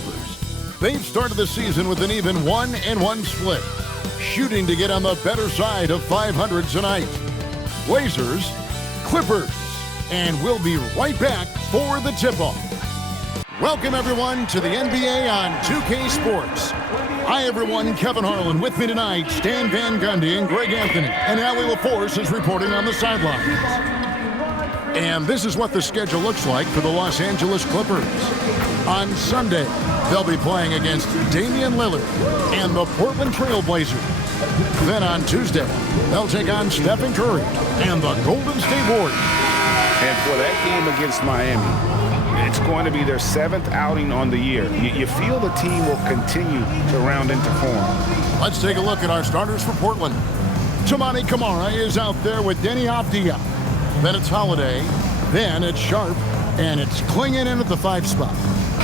Clippers. They've started the season with an even 1-1 split, shooting to get on the better side of 500 tonight. Blazers, Clippers, and we'll be right back for the tip-off. Welcome, everyone, to the NBA on 2K Sports. Hi, everyone. Kevin Harlan with me tonight. Stan Van Gundy and Greg Anthony. And Allie LaForce is reporting on the sidelines. And this is what the schedule looks like for the Los Angeles Clippers. On Sunday, they'll be playing against Damian Lillard and the Portland Trailblazers. Then on Tuesday, they'll take on Stephen Curry and the Golden State Warriors. And for that game against Miami, it's going to be their 7th outing on the year. You feel the team will continue to round into form. Let's take a look at our starters for Portland. Toumani Camara is out there with Deni Avdija. Then it's Holiday. Then it's Sharp. And it's Klingon in at the 5 spot.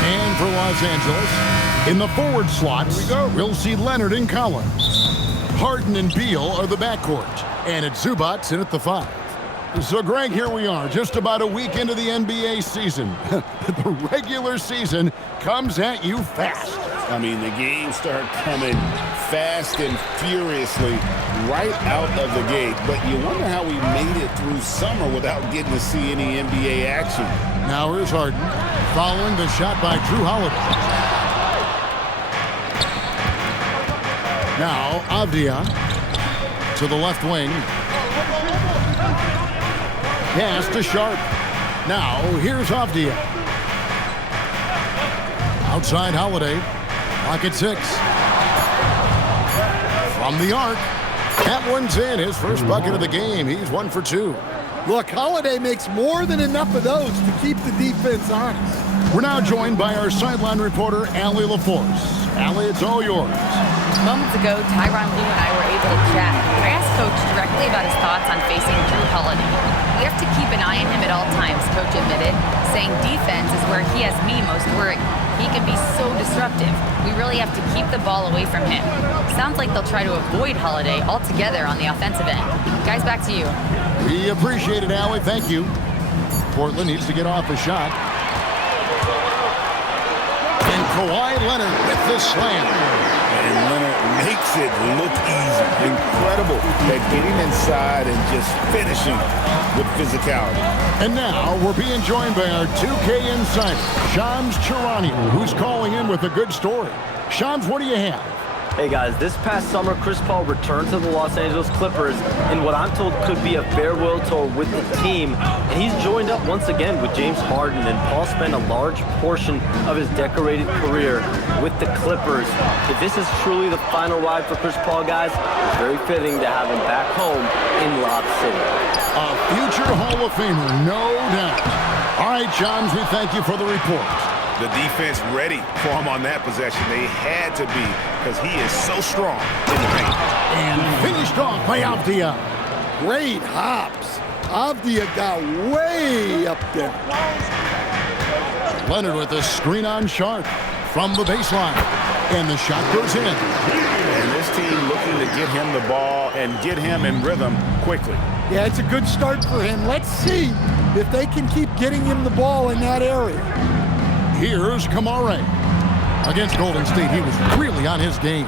And for Los Angeles, in the forward slots, we'll see Leonard and Collins. Harden and Beal are the backcourt. And it's Zubac in at the 5. So, Greg, here we are, just about a week into the NBA season. The regular season comes at you fast. I mean, the games start coming fast and furiously right out of the gate. But you wonder how we made it through summer without getting to see any NBA action. Now here's Harden, following the shot by Drew Holiday. Now, Avdija to the left wing. Pass to Sharp. Now, here's Avdija. Outside Holiday. Clock at 6. From the arc. That one's in. His first bucket of the game. He's 1 for 2. Look, Holiday makes more than enough of those to keep the defense honest. We're now joined by our sideline reporter, Allie LaForce. Allie, it's all yours. Moments ago, Tyronn Lue and I were able to chat. I asked Coach directly about his thoughts on facing Drew Holiday. We have to keep an eye on him at all times, Coach admitted, saying defense is where he has me most worried. He can be so disruptive. We really have to keep the ball away from him. Sounds like they'll try to avoid Holiday altogether on the offensive end. Guys, back to you. We appreciate it, Allie. Thank you. Portland needs to get off a shot. And Kawhi Leonard with the slam. And Leonard makes it look easy. Incredible at getting inside and just finishing with physicality. And now we're being joined by our 2K insider, Shams Charania, who's calling in with a good story. Shams, what do you have? Hey guys, this past summer, Chris Paul returned to the Los Angeles Clippers in what I'm told could be a farewell tour with the team. And he's joined up once again with James Harden, and Paul spent a large portion of his decorated career with the Clippers. If this is truly the final ride for Chris Paul, guys, it's very fitting to have him back home in Lob City. A future Hall of Famer, no doubt. All right, Shams, we thank you for the report. The defense ready for him on that possession. They had to be, because he is so strong in the paint. And finished off by Avdija. Great hops. Avdija got way up there. Leonard with a screen on Sharp from the baseline. And the shot goes in. And this team looking to get him the ball and get him in rhythm quickly. Yeah, it's a good start for him. Let's see if they can keep getting him the ball in that area. Here's Camara. Against Golden State, he was really on his game.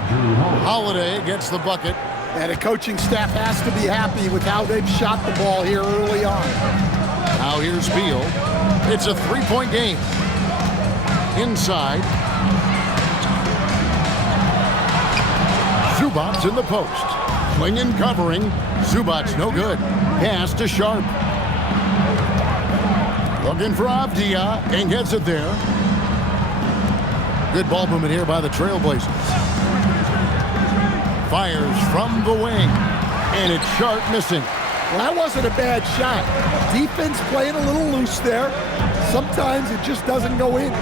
Holiday gets the bucket. And the coaching staff has to be happy with how they've shot the ball here early on. Now here's Beal. It's a 3-point game. Inside. Zubac in the post. Klingon covering. Zubac no good. Pass to Sharp. Looking for Avdija and gets it there. Good ball movement here by the Trailblazers. Fires from the wing. And it's Sharp missing. Well, that wasn't a bad shot. Defense playing a little loose there. Sometimes it just doesn't go in.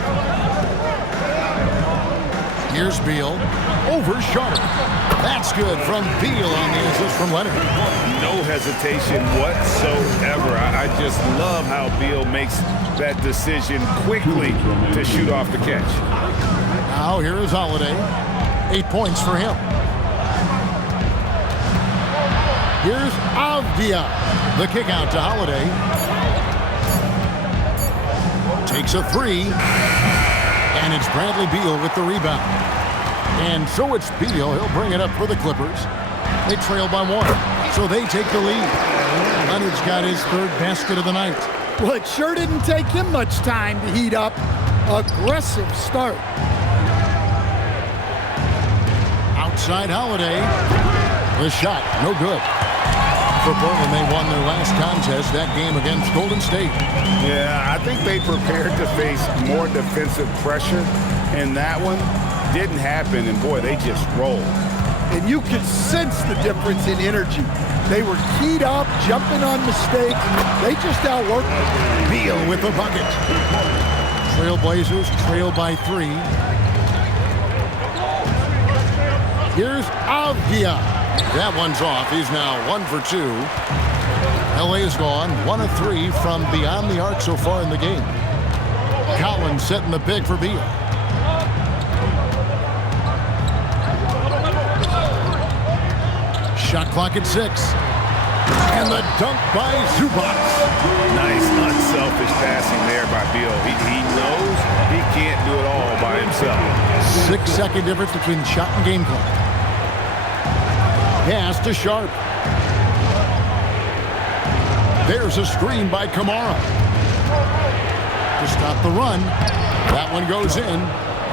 Here's Beal. Over Sharp. That's good from Beal on the assist from Leonard. No hesitation whatsoever. I just love how Beal makes that decision quickly to shoot off the catch. Now here is Holiday. 8 points for him. Here's Avdija. The kick out to Holiday. Takes a 3. And it's Bradley Beal with the rebound. And so it's Beal. He'll bring it up for the Clippers. They trail by 1, so they take the lead. Leonard's got his 3rd basket of the night. Well, it sure didn't take him much time to heat up. Aggressive start. Outside Holiday. The shot, no good. For Portland, they won their last contest, that game against Golden State. Yeah, I think they prepared to face more defensive pressure, and that one didn't happen, and boy, they just rolled. And you could sense the difference in energy. They were keyed up, jumping on mistakes. They just outworked them. Beal with the bucket. Trailblazers trail by 3. Here's Avdia. That one's off. He's now 1 for 2. LA's gone 1 of 3 from beyond the arc so far in the game. Collins setting the pick for Beal. Shot clock at 6. And the dunk by Zubac. Nice, unselfish passing there by Beal. He knows he can't do it all by himself. 6-second difference between shot and game clock. Pass to Sharp. There's a screen by Kamara. To stop the run. That one goes in.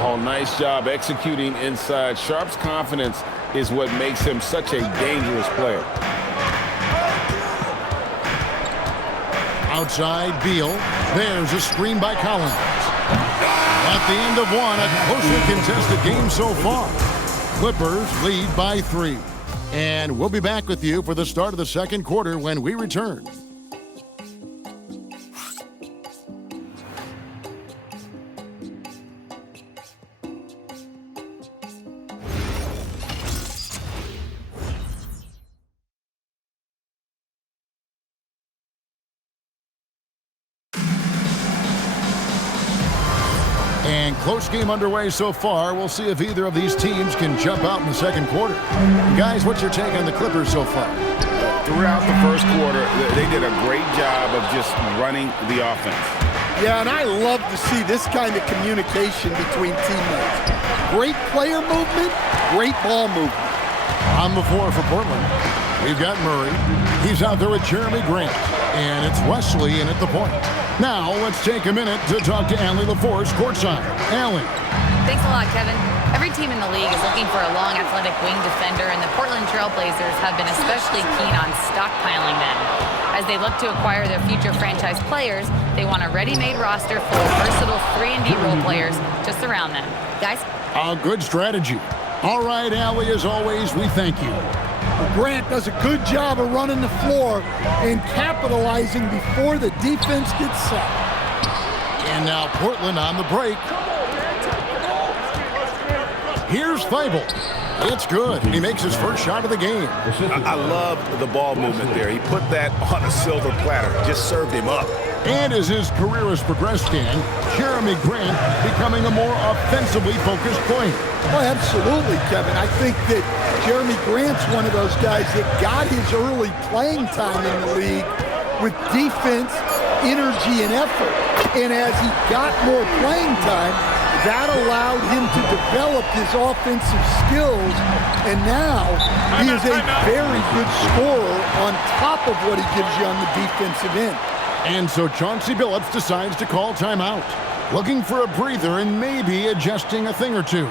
Oh, nice job executing inside. Sharp's confidence is what makes him such a dangerous player. Outside Beal. There's a screen by Collins. At the end of one, a closely contested game so far. Clippers lead by 3. And we'll be back with you for the start of the second quarter when we return. And close game underway so far. We'll see if either of these teams can jump out in the second quarter. Guys, what's your take on the Clippers so far? Throughout the first quarter, they did a great job of just running the offense. Yeah, and I love to see this kind of communication between teammates. Great player movement, great ball movement. On the floor for Portland, we've got Murray. He's out there with Jeremy Grant. And it's Wesley in at the point. Now, let's take a minute to talk to Allie LaForce courtside. Allie. Thanks a lot, Kevin. Every team in the league is looking for a long, athletic wing defender, and the Portland Trailblazers have been especially keen on stockpiling them. As they look to acquire their future franchise players, they want a ready-made roster full of versatile 3-and-D role players to surround them. Guys? A good strategy. All right, Allie, as always, we thank you. Grant does a good job of running the floor and capitalizing before the defense gets set. And now Portland on the break. Here's Thibault. It's good. He makes his first shot of the game. I love the ball movement there. He put that on a silver platter. Just served him up. And as his career has progressed, Dan, Jeremy Grant becoming a more offensively focused player. Oh, absolutely, Kevin. I think that Jeremy Grant's one of those guys that got his early playing time in the league with defense, energy, and effort. And as he got more playing time, that allowed him to develop his offensive skills. And now he is a very good scorer on top of what he gives you on the defensive end. And so Chauncey Billups decides to call timeout, looking for a breather and maybe adjusting a thing or two.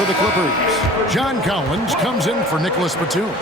for the Clippers. John Collins comes in for Nicholas Batum.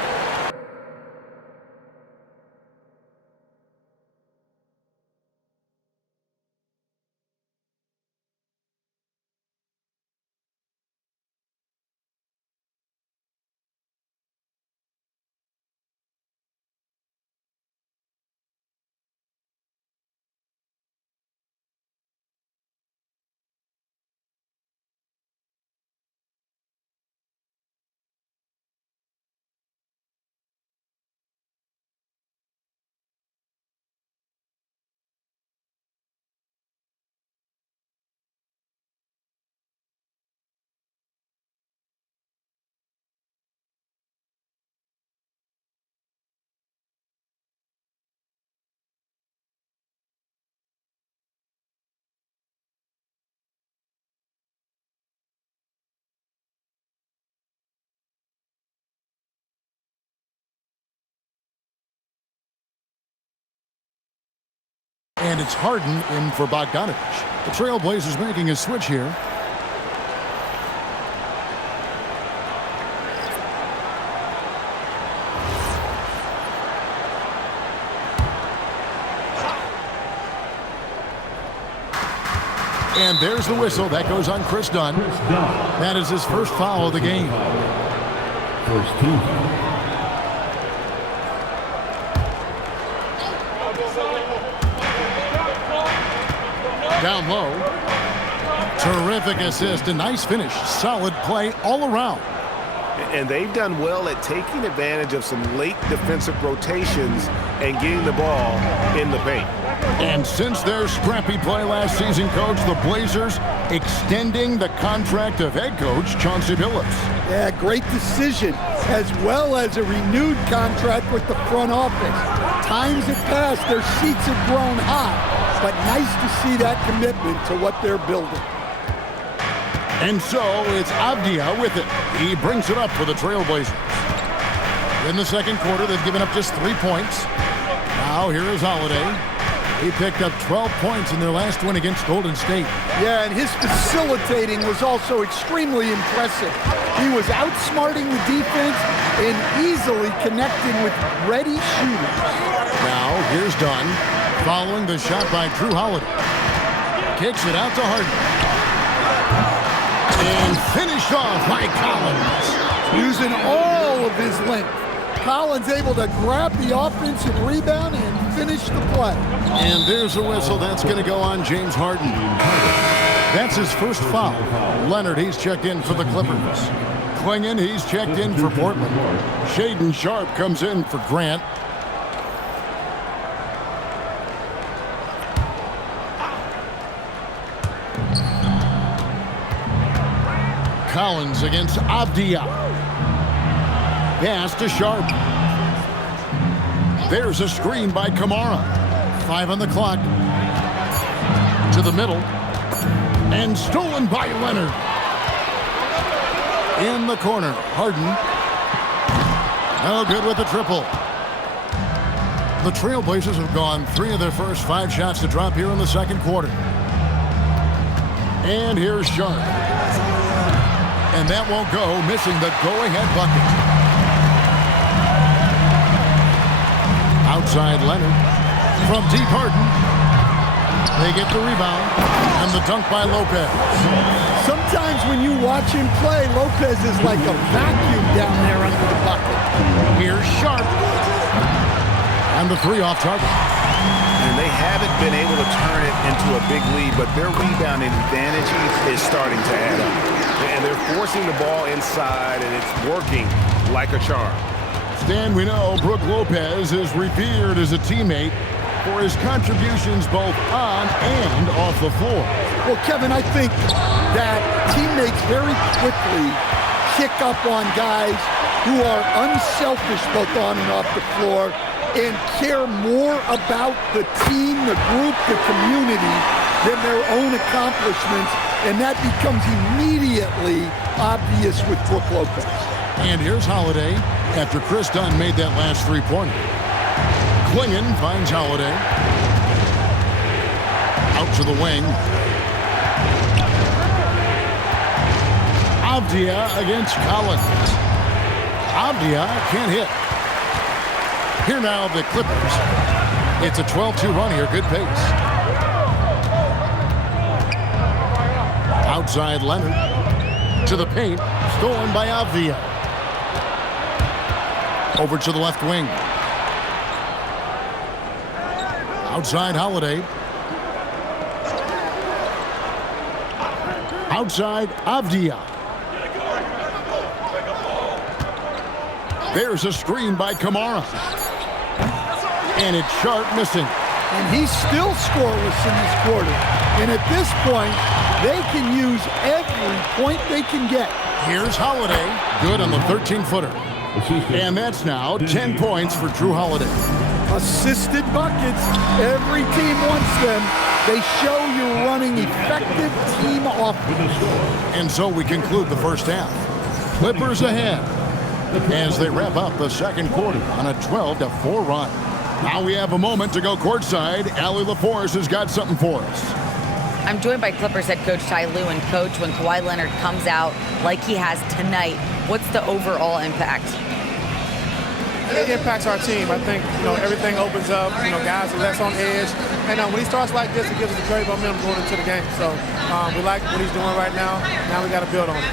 And it's Harden in for Bogdanovich. The Trailblazers making a switch here. And there's the whistle. That goes on Chris Dunn. That is his first foul of the game. First team. Down low. Terrific assist. A nice finish. Solid play all around. And they've done well at taking advantage of some late defensive rotations and getting the ball in the paint. And since their scrappy play last season, Coach, the Blazers extending the contract of head coach Chauncey Billups. Yeah, great decision, as well as a renewed contract with the front office. Times have passed, their seats have grown hot, but nice to see that commitment to what they're building. And so it's Avdia with it. He brings it up for the Trailblazers. In the second quarter, they've given up just 3 points. Now here is Holiday. He picked up 12 points in their last win against Golden State. Yeah, and his facilitating was also extremely impressive. He was outsmarting the defense and easily connecting with ready shooters. Now here's Dunn, following the shot by Drew Holiday. Kicks it out to Harden. And finished off by Collins. Using all of his length. Collins able to grab the offensive rebound and finish the play. And there's a whistle. That's going to go on James Harden. That's his first foul. Leonard, he's checked in for the Clippers. Klingon, he's checked in for Portland. Shaedon Sharpe comes in for Grant. Collins against Avdia. Pass to Sharpe. There's a screen by Kamara. 5 on the clock. To the middle. And stolen by Leonard. In the corner. Harden. No good with the triple. The Trailblazers have gone 3 of their first 5 shots to drop here in the second quarter. And here's Sharpe. And that won't go, missing the go-ahead bucket. Outside Leonard. From deep Harden. They get the rebound. And the dunk by Lopez. Sometimes when you watch him play, Lopez is like a vacuum down there under the bucket. Here's Sharpe. And the 3 off target. And they haven't been able to turn it into a big lead, but their rebounding advantage is starting to add up. And they're forcing the ball inside, and it's working like a charm. Stan, we know Brook Lopez is revered as a teammate for his contributions both on and off the floor. Well, Kevin, I think that teammates very quickly kick up on guys who are unselfish both on and off the floor and care more about the team, the group, the community than their own accomplishments, and that becomes immediately obvious with Brook Lopez. And here's Holiday after Chris Dunn made that last 3-pointer. Klingon finds Holiday. Out to the wing. Avdia against Collins. Avdia can't hit. Here now the Clippers. It's a 12-2 run here. Good pace. Outside Leonard. To the paint. Stolen by Avdia. Over to the left wing. Outside Holiday. Outside Avdia. There's a screen by Kamara. And it's Sharp missing. And he's still scoreless in this quarter. And at this point, they can use every point they can get. Here's Holiday. Good on the 13-footer. And that's now 10 points for Drew Holiday. Assisted buckets. Every team wants them. They show you're running effective team offense. And so we conclude the first half. Clippers ahead as they wrap up the second quarter on a 12-4 run. Now we have a moment to go courtside. Allie LaForce has got something for us. I'm joined by Clippers head coach Ty Lue. And coach, when Kawhi Leonard comes out like he has tonight, what's the overall impact? It impacts our team. I think, everything opens up. Guys are less on edge. And when he starts like this, it gives us a great momentum going into the game. So we like what he's doing right now. Now we got to build on it.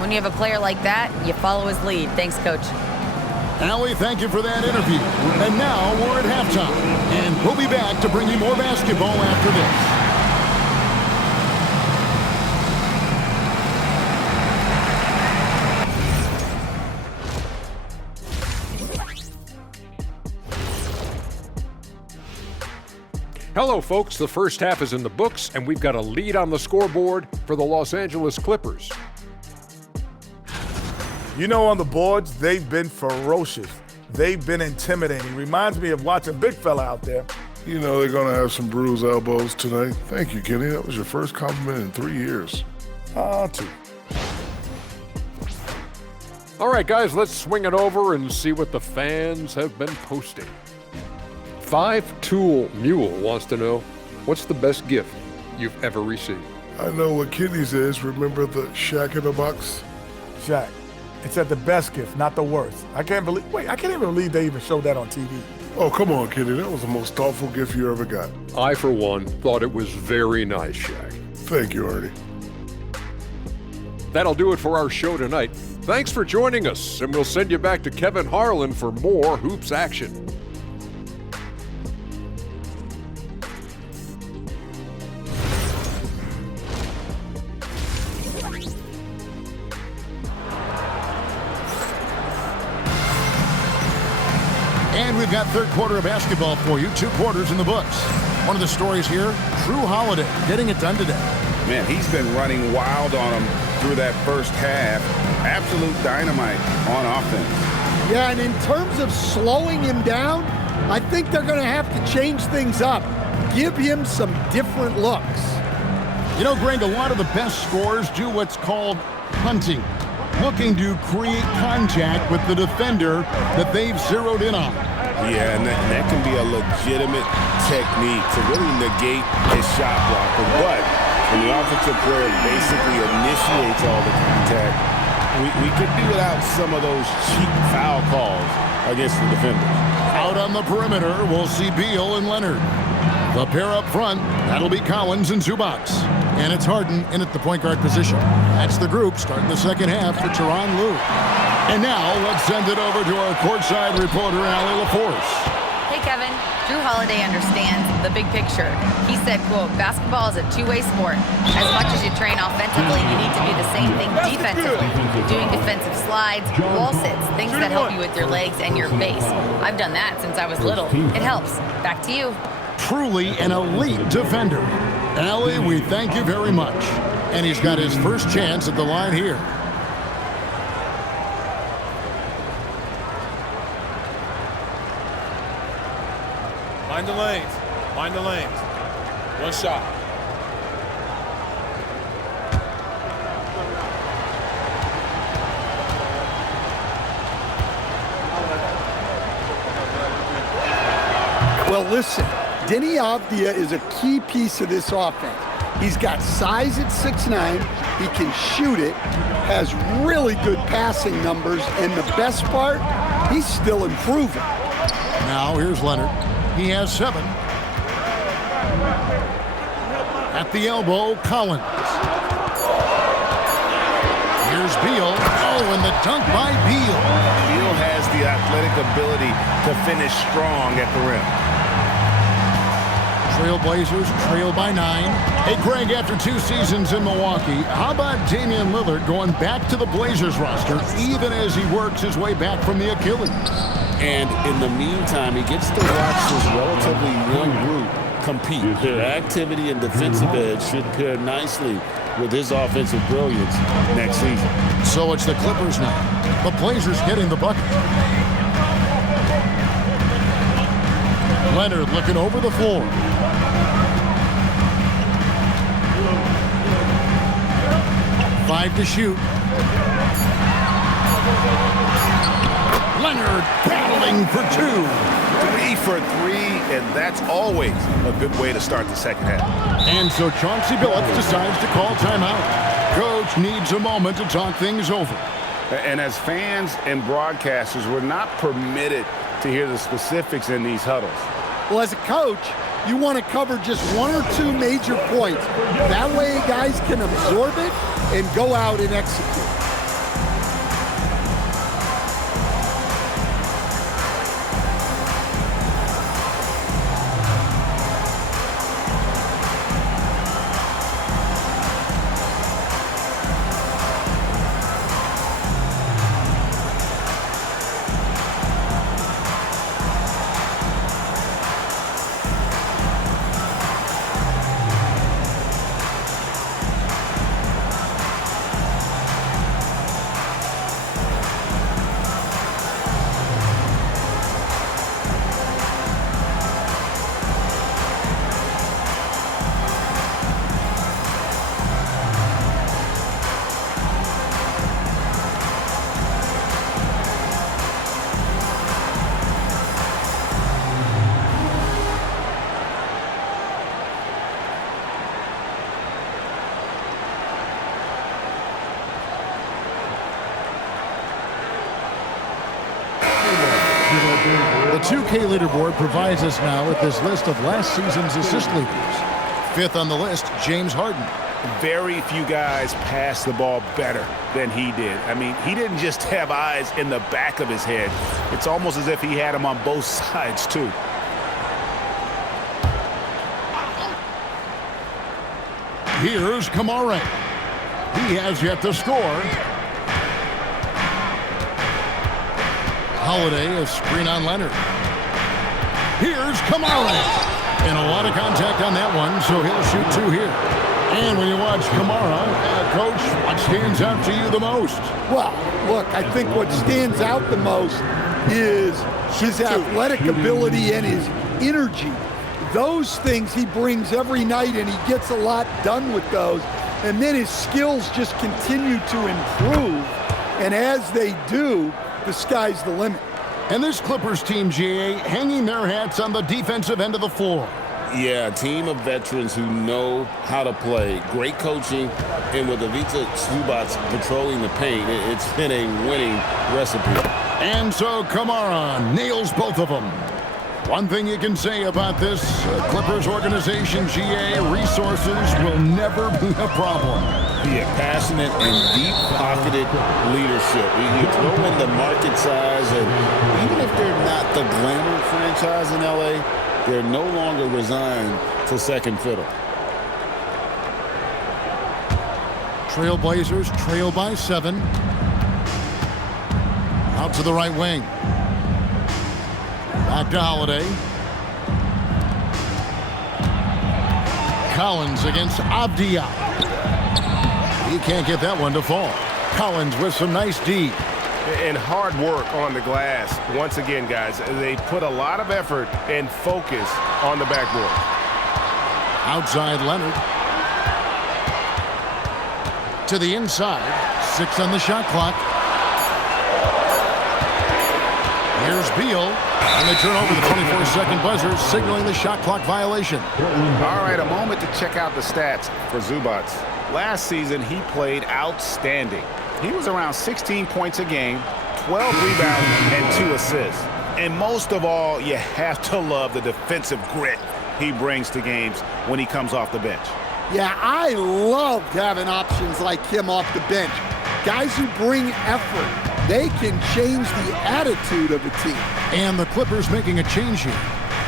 When you have a player like that, you follow his lead. Thanks, coach. Allie, thank you for that interview. And now we're at halftime. And we'll be back to bring you more basketball after this. Hello, folks. The first half is in the books, and we've got a lead on the scoreboard for the Los Angeles Clippers. On the boards, they've been ferocious. They've been intimidating. Reminds me of watching Big Fella out there. They're going to have some bruised elbows tonight. Thank you, Kenny. That was your first compliment in 3 years. Two. All right, guys, let's swing it over and see what the fans have been posting. Five-Tool Mule wants to know, what's the best gift you've ever received? I know what Kenny's is. Remember the Shaq in the box? Shaq. It's at the best gift, not the worst. I can't even believe they even showed that on TV. Oh, come on, Kenny. That was the most thoughtful gift you ever got. I, for one, thought it was very nice, Shaq. Thank you, Ernie. That'll do it for our show tonight. Thanks for joining us, and we'll send you back to Kevin Harlan for more Hoops action. And we've got third quarter of basketball for you. 2 quarters in the books. One of the stories here, Drew Holiday getting it done today. Man, he's been running wild on him through that first half. Absolute dynamite on offense. Yeah, and in terms of slowing him down, I think they're going to have to change things up. Give him some different looks. Greg, a lot of the best scorers do what's called hunting. Looking to create contact with the defender that they've zeroed in on. Yeah, and that can be a legitimate technique to really negate his shot blocker. But when the offensive player basically initiates all the contact, we could do without some of those cheap foul calls against the defenders. Out on the perimeter, we'll see Beal and Leonard. The pair up front, that'll be Collins and Zubac. And it's Harden in at the point guard position. That's the group starting the second half for Tyronn Lue. And now let's send it over to our courtside reporter, Allie LaForce. Hey, Kevin. Drew Holiday understands the big picture. He said, quote, basketball is a two-way sport. As much as you train offensively, you need to do the same thing defensively. Doing defensive slides, wall sits, things that help you with your legs and your base. I've done that since I was little. It helps. Back to you. Truly an elite defender. Allie, we thank you very much. And he's got his first chance at the line here. Mind the lanes. Mind the lanes. One shot. Well, listen, Denny Avdia is a key piece of this offense. He's got size at 6'9". He can shoot it, has really good passing numbers, and the best part, he's still improving. Now here's Leonard. He has 7. At the elbow, Collins. Here's Beal. Oh, and the dunk by Beal. Beal has the athletic ability to finish strong at the rim. Trailblazers trail by 9. Hey, Greg, after 2 seasons in Milwaukee, how about Damian Lillard going back to the Blazers roster even as he works his way back from the Achilles? And in the meantime, he gets to watch this relatively young group compete. Their activity and defensive edge should pair nicely with his offensive brilliance next season. So it's the Clippers now. The Blazers getting the bucket. Leonard looking over the floor. Five to shoot. Leonard battling for 2. 3 for 3, and that's always a good way to start the second half. And so Chauncey Billups decides to call timeout. Coach needs a moment to talk things over. And as fans and broadcasters, we're not permitted to hear the specifics in these huddles. Well, as a coach, you want to cover just 1 or 2 major points. That way guys can absorb it and go out and execute. The 2K leaderboard provides us now with this list of last season's assist leaders. 5th on the list, James Harden. Very few guys pass the ball better than he did. I mean, he didn't just have eyes in the back of his head. It's almost as if he had them on both sides, too. Here's Kamara. He has yet to score. Holiday, a screen on Leonard. Here's Kamara. And a lot of contact on that one, so he'll shoot 2 here. And when you watch Kamara, Coach, what stands out to you the most? Well, look, I think what stands out the most is his athletic ability and his energy. Those things he brings every night, and he gets a lot done with those. And then his skills just continue to improve. And as they do, the sky's the limit. And this Clippers team, GA, hanging their hats on the defensive end of the floor. Yeah, a team of veterans who know how to play. Great coaching, and with Ivica Zubac patrolling the paint, it's been a winning recipe. And so Kamara nails both of them. One thing you can say about this Clippers organization, GA, resources will never be a problem. Yeah, passionate and deep-pocketed leadership. You throw in the market size, and even if they're not the glamour franchise in LA, they're no longer resigned to second fiddle. Trailblazers trail by 7. Out to the right wing. Back to Holiday. Collins against Abdia. He can't get that one to fall. Collins with some nice D. And hard work on the glass. Once again, guys, they put a lot of effort and focus on the backboard. Outside Leonard. To the inside. 6 on the shot clock. Here's Here's Beal. And they turn over the 24-second buzzer, signaling the shot clock violation. All right, a moment to check out the stats for Zubac. Last season, he played outstanding. He was around 16 points a game, 12 rebounds, and 2 assists. And most of all, you have to love the defensive grit he brings to games when he comes off the bench. Yeah, I loved having options like him off the bench. Guys who bring effort. They can change the attitude of a team. And the Clippers making a change here.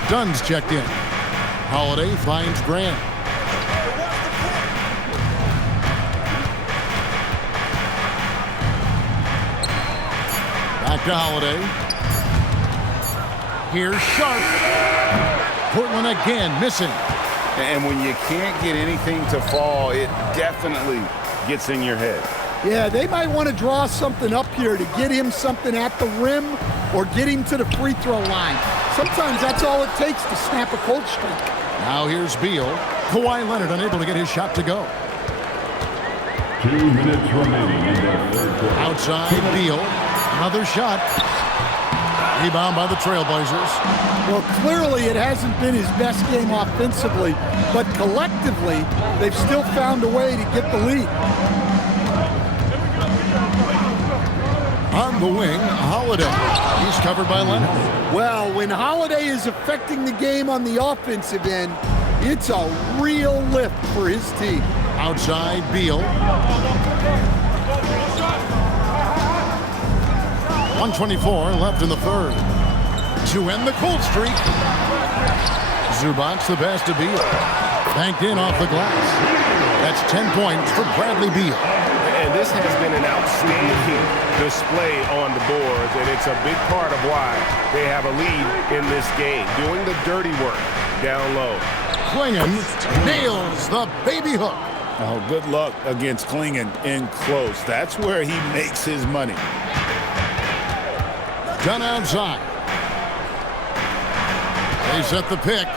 Dunn's checked in. Holiday finds Grant. Back to Holiday. Here's Sharp. Portland again missing. And when you can't get anything to fall, it definitely gets in your head. Yeah, they might want to draw something up here to get him something at the rim or get him to the free throw line. Sometimes that's all it takes to snap a cold streak. Now here's Beal. Kawhi Leonard unable to get his shot to go. 2 minutes remaining in the third quarter. Outside Beal. Another shot. Rebound by the Trailblazers. Well, clearly it hasn't been his best game offensively, but collectively, they've still found a way to get the lead. On the wing, Holiday. He's covered by Leonard. Well, when Holiday is affecting the game on the offensive end, it's a real lift for his team. Outside Beal. 1:24 left in the third. To end the cold streak. Zubac the pass to Beal. Banked in off the glass. That's 10 points for Bradley Beal. And this has been an outstanding display on the boards, and it's a big part of why they have a lead in this game, doing the dirty work down low. Klingon nails the baby hook. Oh, good luck against Klingon in close. That's where he makes his money. Done outside. They set the pick.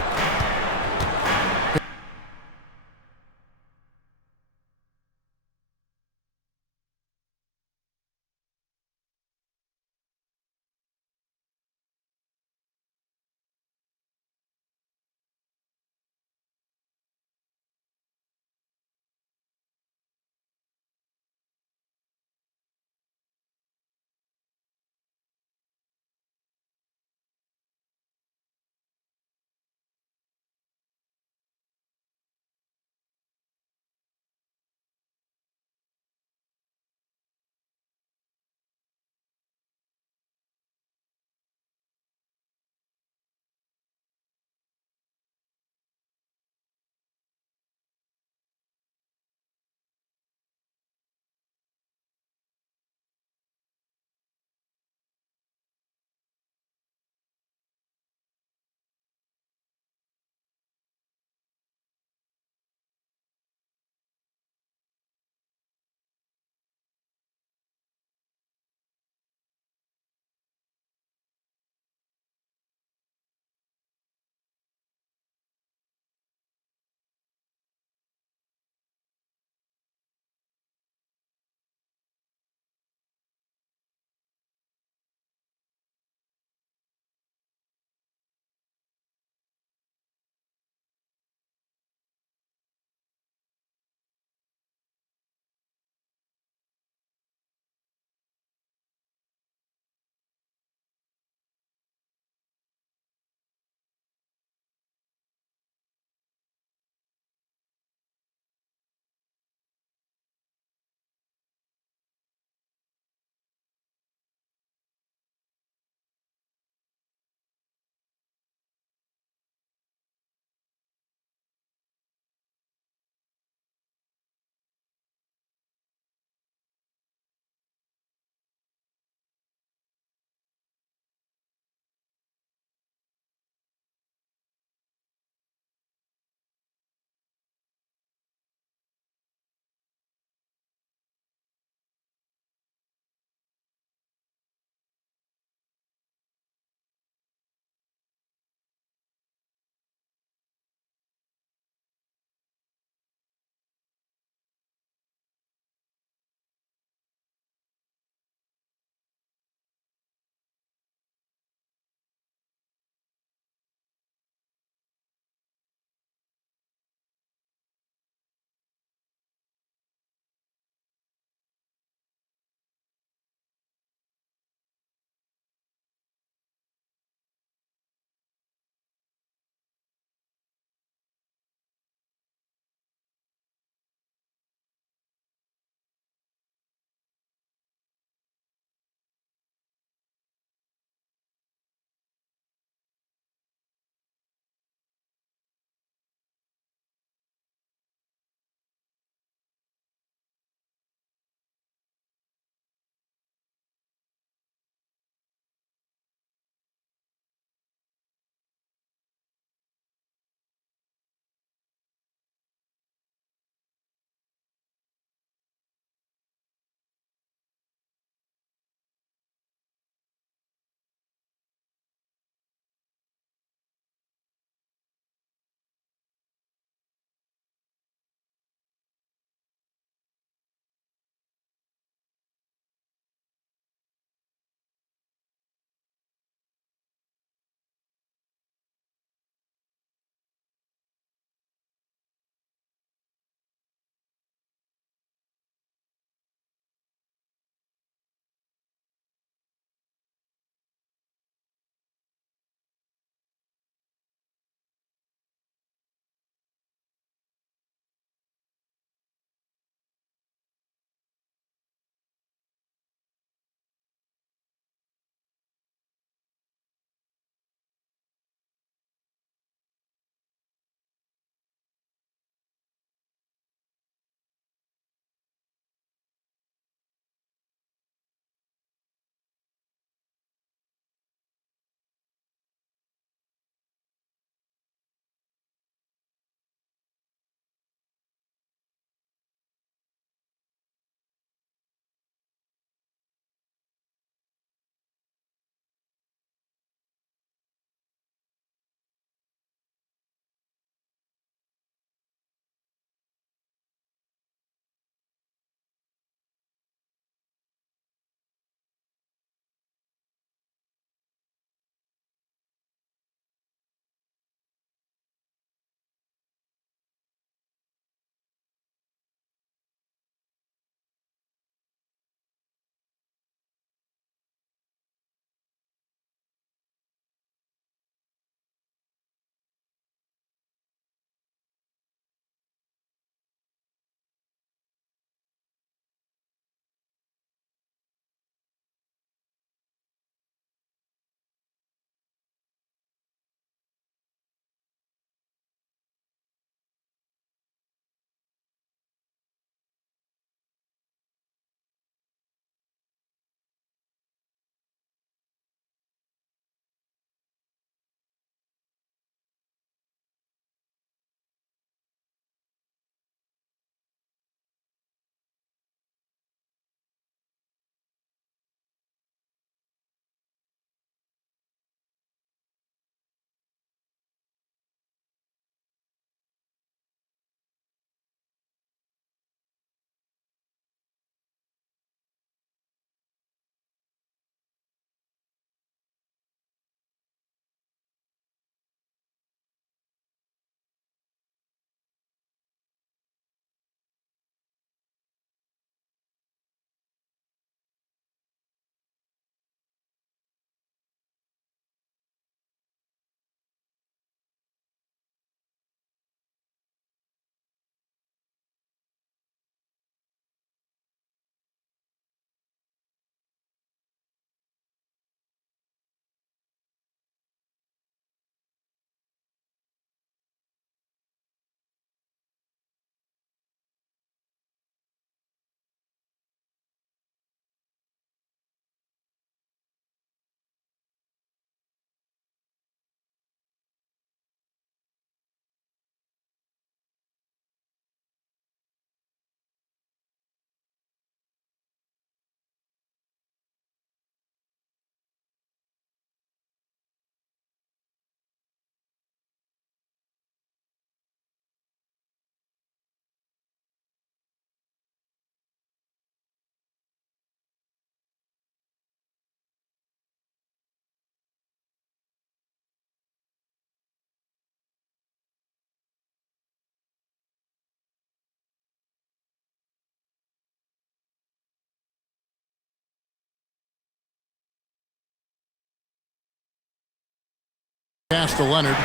Pass to Leonard.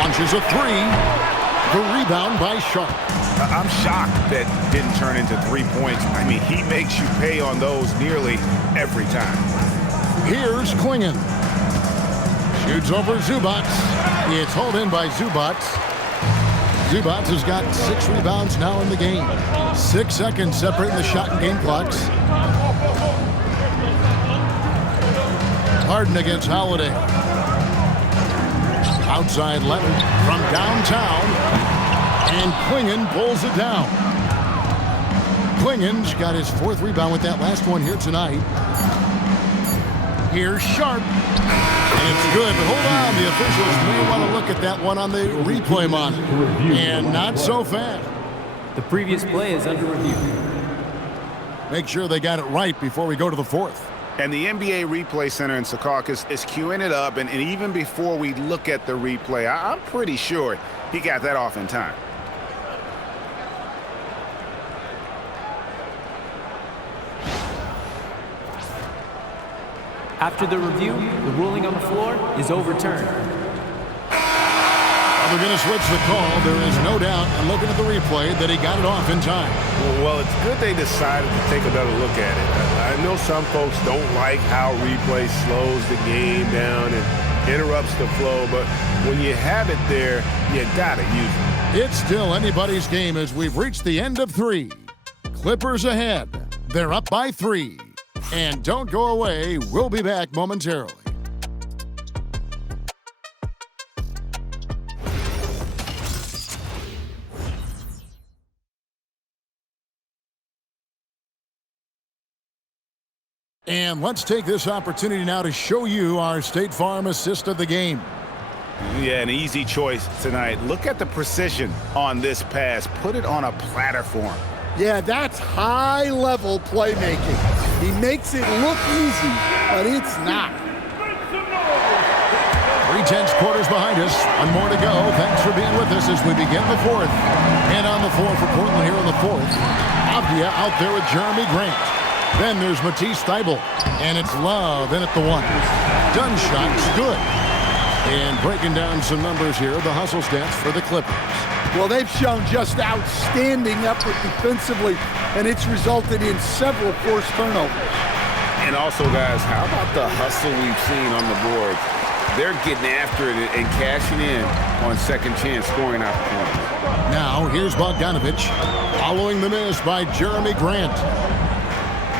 Launches a three. The rebound by Sharp. I'm shocked that didn't turn into 3 points. I mean, he makes you pay on those nearly every time. Here's Klingon. Shoots over Zubats. It's hauled in by Zubats. Zubats has got 6 rebounds now in the game. 6 seconds separating the shot and game clocks. Harden against Holiday. Outside Leonard from downtown. And Klingon pulls it down. Klingon's got his 4th rebound with that last one here tonight. Here's Sharp. And it's good, but hold on. The officials may want to look at that one on the replay monitor. And not so fast. The previous play is under review. Make sure they got it right before we go to the 4th. And the NBA Replay Center in Secaucus is queuing it up, and even before we look at the replay, I'm pretty sure he got that off in time. After the review, the ruling on the floor is overturned. They're going to switch the call. There is no doubt, and looking at the replay, that he got it off in time. Well, it's good they decided to take another look at it. I know some folks don't like how replay slows the game down and interrupts the flow, but when you have it there, you got to use it. It's still anybody's game as we've reached the end of 3. Clippers ahead. They're up by 3. And don't go away. We'll be back momentarily. And let's take this opportunity now to show you our State Farm assist of the game. Yeah, an easy choice tonight. Look at the precision on this pass. Put it on a platter form. Yeah, that's high-level playmaking. He makes it look easy, but it's not. 3/10 quarters behind us. One more to go. Thanks for being with us as we begin the 4th. And on the floor for Portland here in the 4th, Avdia out there with Jeremy Grant. Then there's Matisse Thybulle, and it's Love in at the 1. Done shots, good. And breaking down some numbers here, the hustle stats for the Clippers. Well, they've shown just outstanding effort defensively, and it's resulted in several forced turnovers. And also, guys, how about the hustle we've seen on the board? They're getting after it and cashing in on second chance scoring opportunities. Now, here's Bogdanovich, following the miss by Jeremy Grant.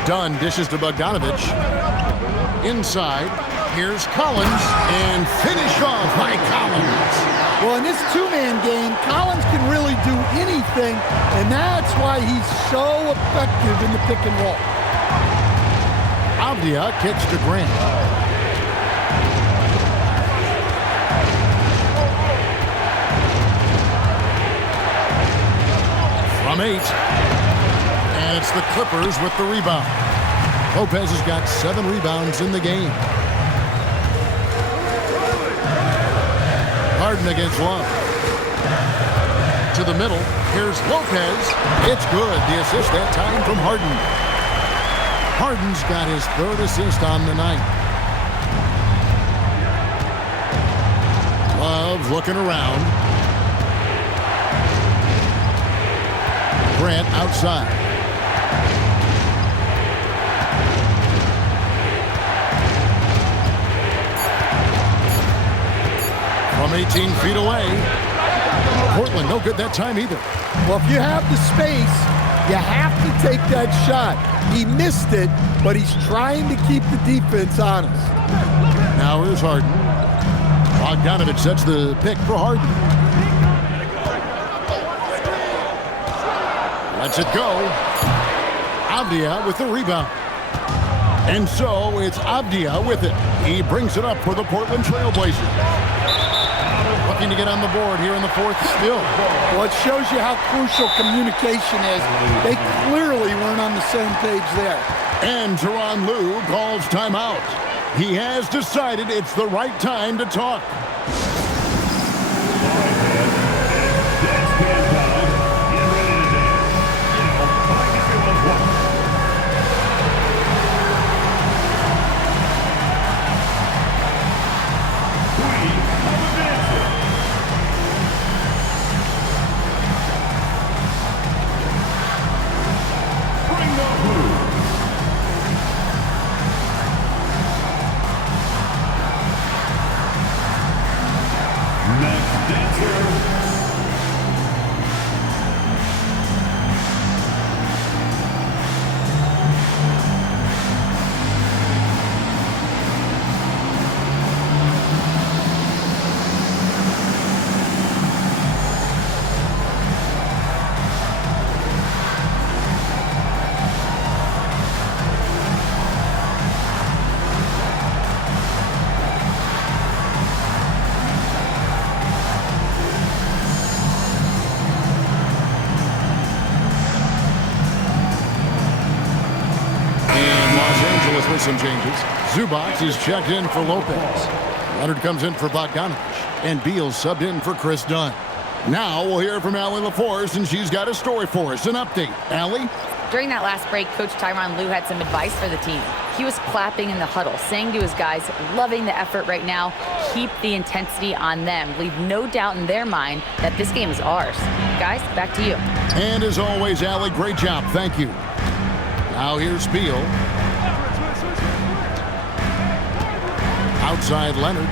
Dunn dishes to Bogdanovich. Inside, here's Collins, and finish off by Collins. Well, in this 2-man game, Collins can really do anything, and that's why he's so effective in the pick and roll. Avdia kicks to Grant. From 8. And it's the Clippers with the rebound. Lopez has got 7 rebounds in the game. Harden against Love. To the middle. Here's Lopez. It's good. The assist that time from Harden. Harden's got his 3rd assist on the night. Love looking around. Grant outside. From 18 feet away. Portland no good that time either. Well, if you have the space, you have to take that shot. He missed it, but he's trying to keep the defense honest. Now here's Harden. Bogdanovich sets the pick for Harden. Lets it go. Avdia with the rebound. And so it's Avdia with it. He brings it up for the Portland Trailblazers. Looking to get on the board here in the 4th still. Well, it shows you how crucial communication is. They clearly weren't on the same page there. And Tyronn Lue calls timeout. He has decided it's the right time to talk. Next dancer. With some changes. Zubac is checked in for Lopez. Leonard comes in for Bogdanovich. And Beal subbed in for Chris Dunn. Now we'll hear from Allie LaForce, and she's got a story for us. An update. Allie? During that last break, Coach Tyronn Lue had some advice for the team. He was clapping in the huddle, saying to his guys, loving the effort right now, keep the intensity on them. Leave no doubt in their mind that this game is ours. Guys, back to you. And as always, Allie, great job. Thank you. Now here's Beal. Outside Leonard.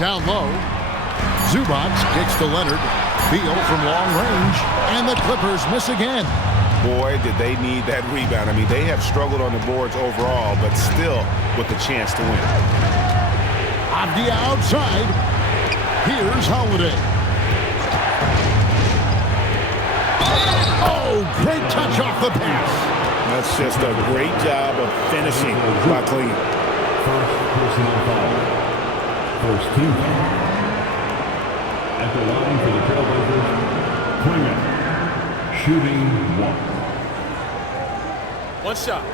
Down low. Zubac kicks to Leonard. Beal from long range. And the Clippers miss again. Boy, did they need that rebound. I mean, they have struggled on the boards overall, but still with a chance to win. Avdia outside. Here's Holiday. Oh, great touch off the pass. That's just a great job of finishing by Clean. First personal foul. First team foul. At the line for the Trailblazers, Klinger, shooting one. One shot.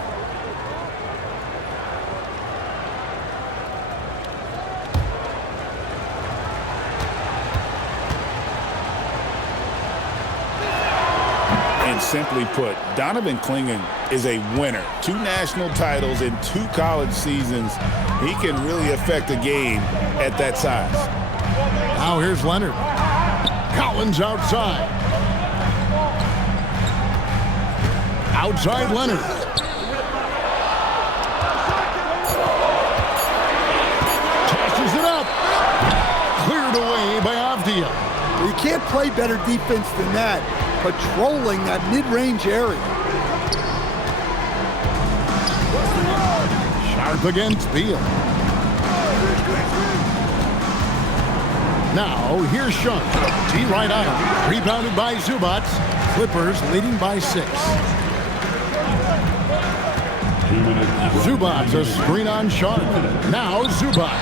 And simply put, Donovan Clingan is a winner. 2 national titles in 2 college seasons. He can really affect a game at that size. Now here's Leonard. Collins outside. Outside Leonard. Tosses it up. Cleared away by Avdia. You can't play better defense than that. Patrolling that mid-range area. Sharp against Beal. Now, here's Sharp. T right on him. Rebounded by Zubac. Clippers leading by 6. Zubac, a screen on Sharp. Now Zubac.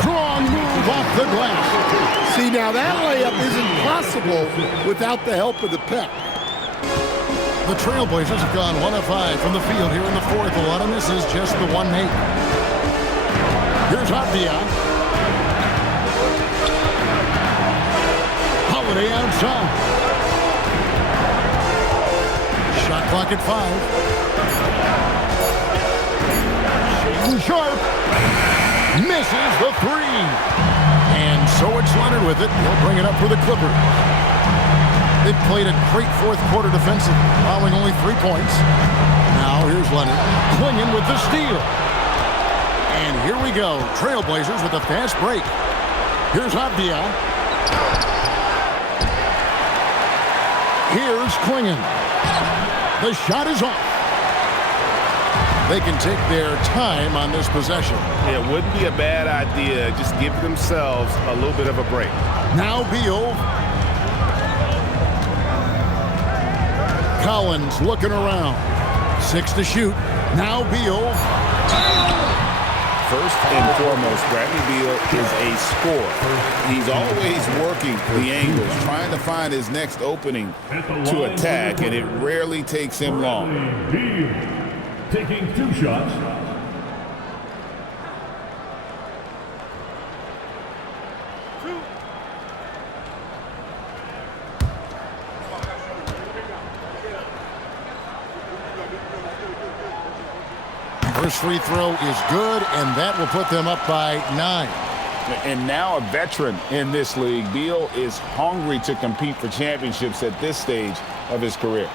Strong move off the glass. See, now that layup isn't possible without the help of the pep. The Trailblazers have gone 1 of 5 from the field here in the 4th. A lot of misses, just the 1 make. Here's Avdia. Holiday outside. Shot clock at 5. Shaden Sharp misses the 3. And so it's Leonard with it. He'll bring it up for the Clippers. They've played a great 4th quarter defensive, allowing only 3 points. Now here's Leonard. Clingan with the steal. And here we go. Trailblazers with a fast break. Here's Avdia. Here's Clingan. The shot is off. They can take their time on this possession. It wouldn't be a bad idea. Just give themselves a little bit of a break. Now Beal. Collins looking around. 6 to shoot. Now Beal. First and foremost, Bradley Beal is a scorer. He's always working the angles, trying to find his next opening to attack, and it rarely takes him long. Beal taking 2 shots. First free throw is good, and that will put them up by 9. And now a veteran in this league, Beal is hungry to compete for championships at this stage of his career.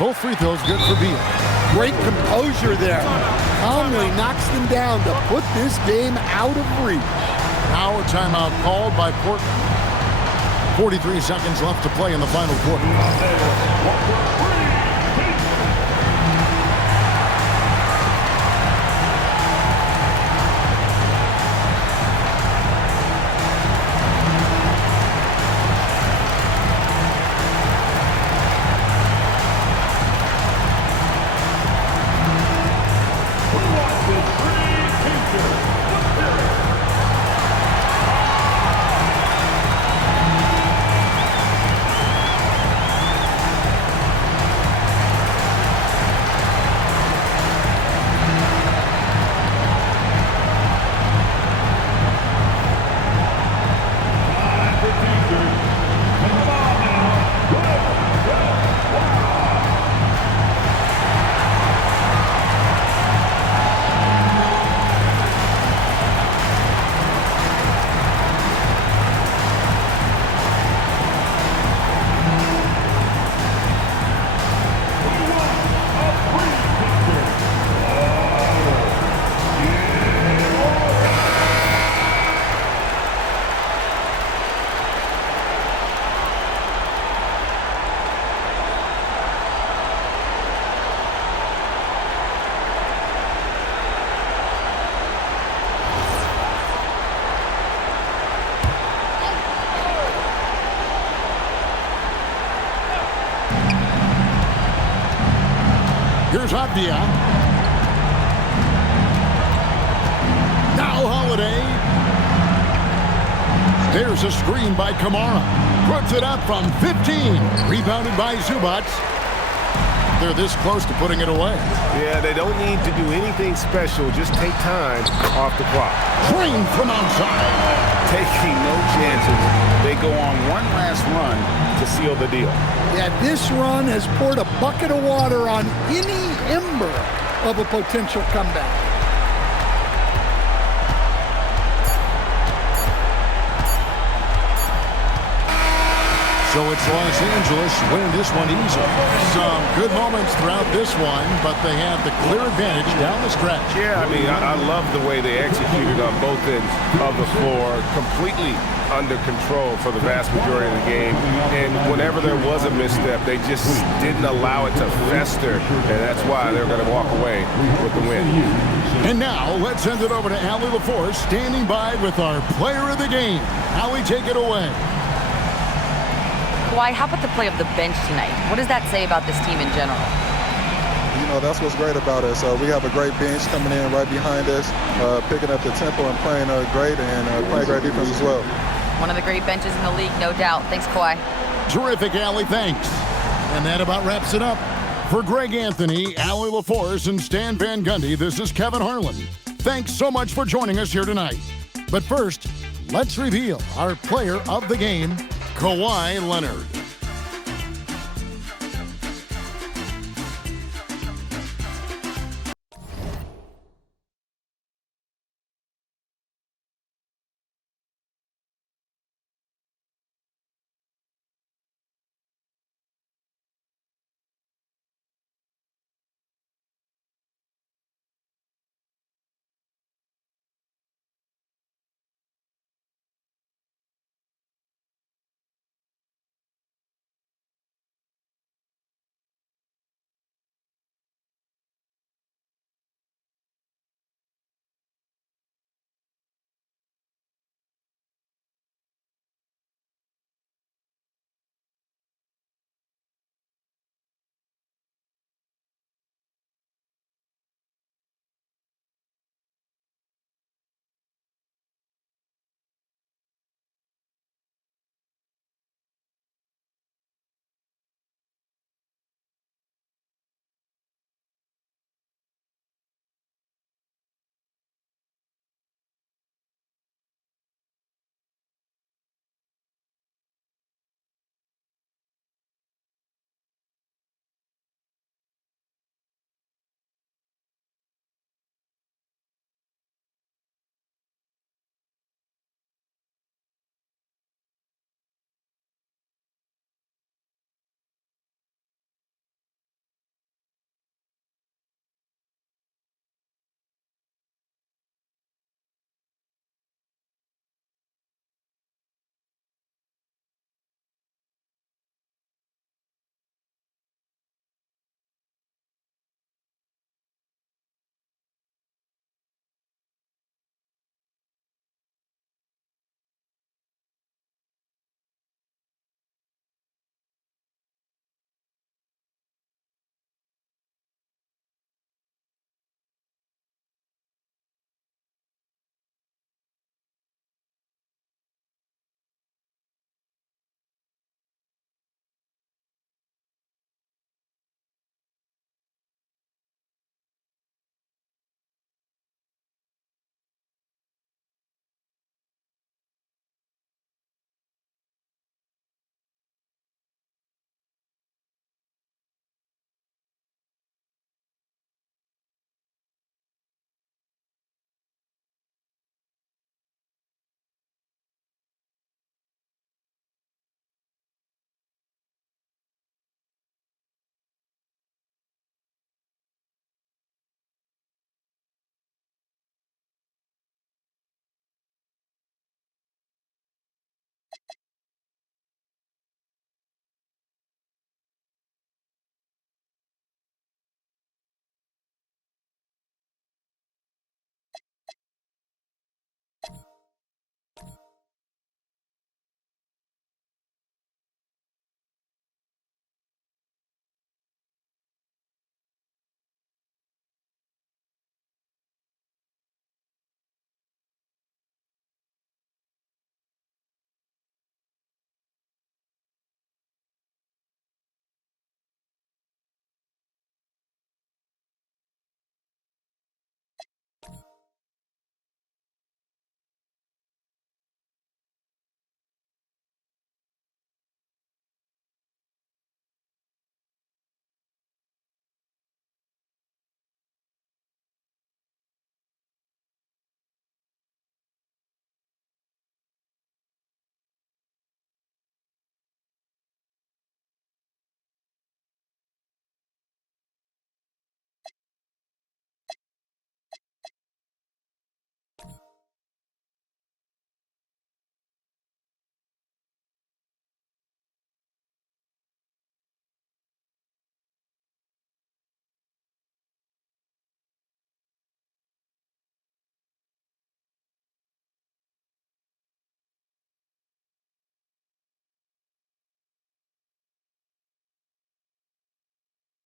both free throws good for Beal. Great composure there. Calmly knocks them down to put this game out of reach. Now a timeout called by Portland. 43 seconds left to play in the final quarter. Here's Abdia. Now Holiday. There's a screen by Kamara. Puts it up from 15. Rebounded by Zubac. They're this close to putting it away. Yeah, they don't need to do anything special. Just take time off the clock. Train from outside. Taking no chances. They go on one last run to seal the deal. Yeah, this run has poured a bucket of water on any ember of a potential comeback. So it's Los Angeles winning this one easily. Some good moments throughout this one, but they have the clear advantage down the stretch. Yeah, I mean, I love the way they executed on both ends of the floor. Completely under control for the vast majority of the game. And whenever there was a misstep, they just didn't allow it to fester. And that's why they're going to walk away with the win. And now let's send it over to Allie LaForce, standing by with our player of the game. Allie, take it away. Kawhi, how about the play of the bench tonight? What does that say about this team in general? You know, that's what's great about us. We have a great bench coming in right behind us, picking up the tempo and playing great and playing great defense as well. One of the great benches in the league, no doubt. Thanks, Kawhi. Terrific, Allie. Thanks. And that about wraps it up. For Greg Anthony, Allie LaForce, and Stan Van Gundy, this is Kevin Harlan. Thanks so much for joining us here tonight. But first, let's reveal our player of the game, Kawhi Leonard.